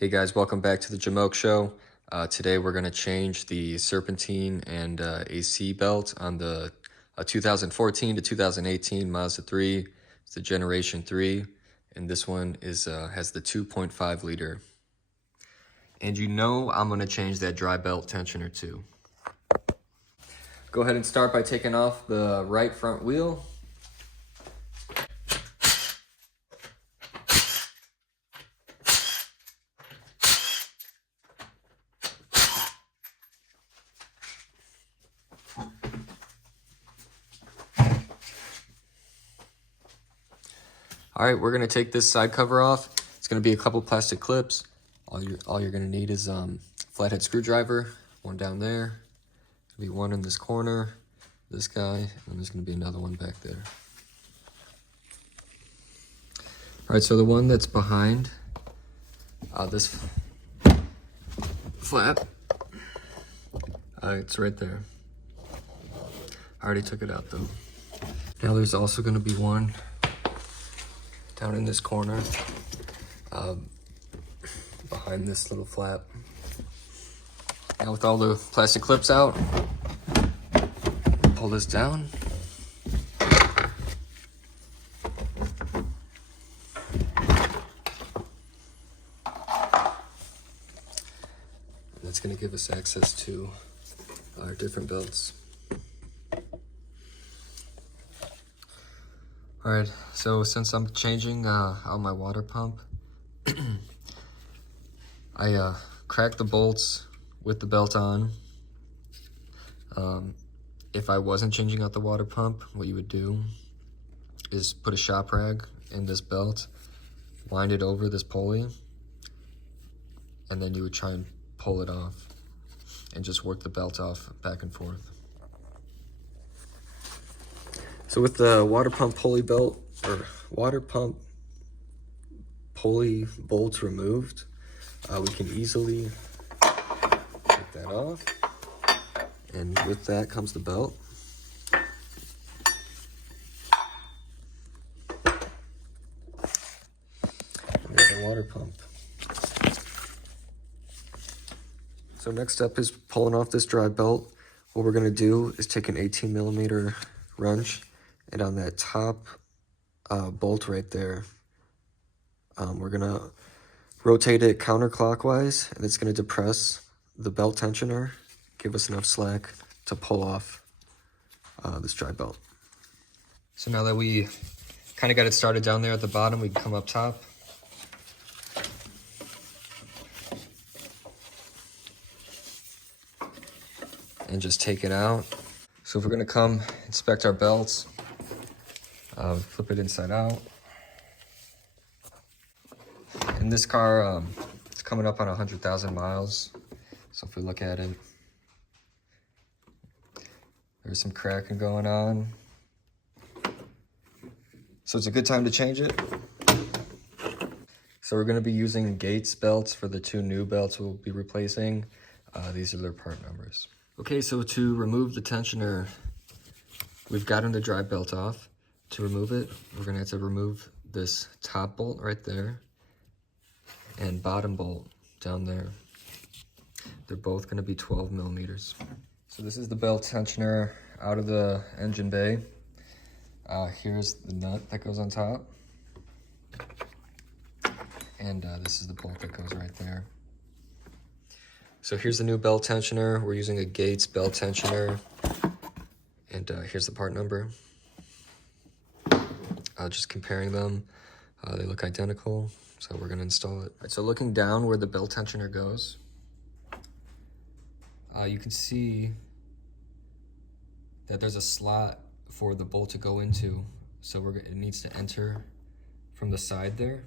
Hey guys, welcome back to the Jamoke Show. Today we're going to change the serpentine and AC belt on the 2014 to 2018 Mazda 3. It's the Generation 3, and this one is has the 2.5 liter. And you know I'm going to change that dry belt tensioner too. Go ahead and start by taking off the right front wheel. All right, we're gonna take this side cover off. It's gonna be a couple plastic clips. All you're gonna need is flathead screwdriver, one down there. There'll be one in this corner, this guy, and there's gonna be another one back there. All right, so the one that's behind this flap, it's right there. I already took it out though. Now there's also gonna be one down in this corner, behind this little flap. Now with all the plastic clips out, pull this down. And that's gonna give us access to our different belts. All right, so since I'm changing out my water pump, I cracked the bolts with the belt on. If I wasn't changing out the water pump, what you would do is put a shop rag in this belt, wind it over this pulley, and then you would try and pull it off and just work the belt off back and forth. So with the water pump pulley belt, or water pump pulley bolts removed, we can easily take that off. And with that comes the belt. And there's the water pump. So next step is pulling off this dry belt. What we're gonna do is take an 18mm wrench, and on that top bolt right there, we're gonna rotate it counterclockwise, and it's gonna depress the belt tensioner, give us enough slack to pull off this dry belt. So now that we kind of got it started down there at the bottom, we can come up top. And just take it out. So if we're gonna come inspect our belts, flip it inside out. And this car, it's coming up on 100,000 miles. So if we look at it, there's some cracking going on. So it's a good time to change it. So we're gonna be using Gates belts for the two new belts we'll be replacing. These are their part numbers. Okay, so to remove the tensioner, we've gotten the dry belt off. To remove it, we're gonna have to remove this top bolt right there and bottom bolt down there. They're both gonna be 12mm. So this is the belt tensioner out of the engine bay. Here's the nut that goes on top. And this is the bolt that goes right there. So here's the new belt tensioner. We're using a Gates belt tensioner. And here's the part number. Just comparing them, they look identical, so we're gonna install it. All right, so looking down where the belt tensioner goes, you can see that there's a slot for the bolt to go into. So it needs to enter from the side there.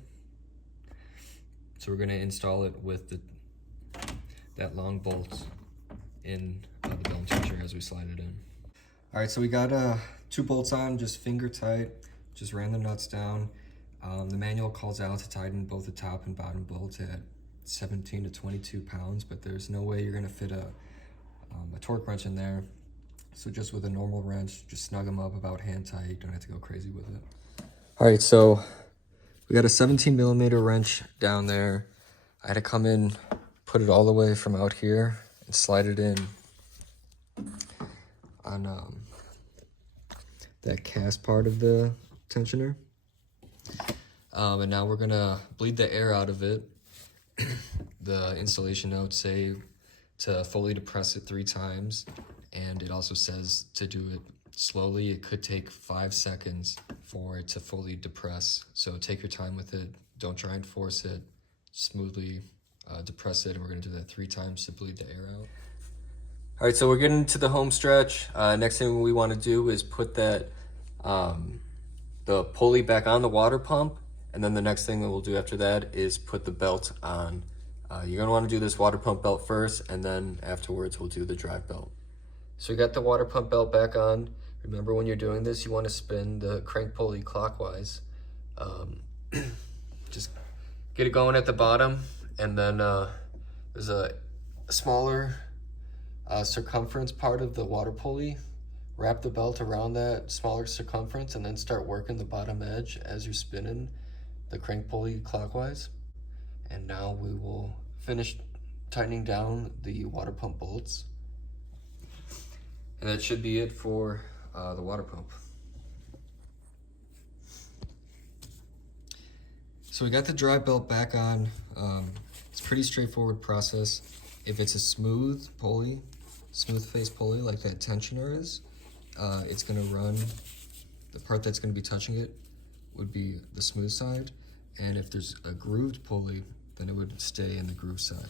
So we're gonna install it with that long bolt in the belt tensioner as we slide it in. All right, so we got two bolts on, just finger tight. Just ran the nuts down. The manual calls out to tighten both the top and bottom bolts at 17 to 22 pounds, but there's no way you're gonna fit a torque wrench in there. So just with a normal wrench, just snug them up about hand tight. You don't have to go crazy with it. All right, so we got a 17mm wrench down there. I had to come in, put it all the way from out here and slide it in on that cast part of the tensioner. And now we're gonna bleed the air out of it. The installation notes say to fully depress it 3 times, and it also says to do it slowly. It could take 5 seconds for it to fully depress, so take your time with it. Don't try and force it. Smoothly depress it, and we're gonna do that 3 times to bleed the air out. All right, so we're getting to the home stretch. Next thing we want to do is put that the pulley back on the water pump, and then the next thing that we'll do after that is put the belt on. You're gonna want to do this water pump belt first, and then afterwards we'll do the drive belt. So we got the water pump belt back on. Remember, when you're doing this, you want to spin the crank pulley clockwise. Just get it going at the bottom, and then there's a smaller circumference part of the water pulley. Wrap the belt around that smaller circumference, and then start working the bottom edge as you're spinning the crank pulley clockwise. And now we will finish tightening down the water pump bolts. And that should be it for the water pump. So we got the drive belt back on. It's a pretty straightforward process. If it's a smooth pulley, smooth face pulley like that tensioner is, it's gonna run, the part that's gonna be touching it would be the smooth side. And if there's a grooved pulley, then it would stay in the groove side.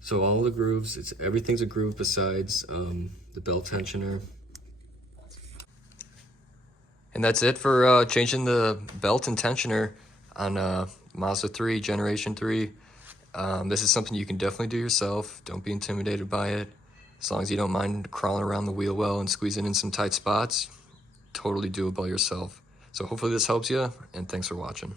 So all the grooves, everything's a groove besides the belt tensioner. And that's it for changing the belt and tensioner on Mazda 3 Generation 3. This is something you can definitely do yourself. Don't be intimidated by it. As long as you don't mind crawling around the wheel well and squeezing in some tight spots, totally doable yourself. So hopefully this helps you, and thanks for watching.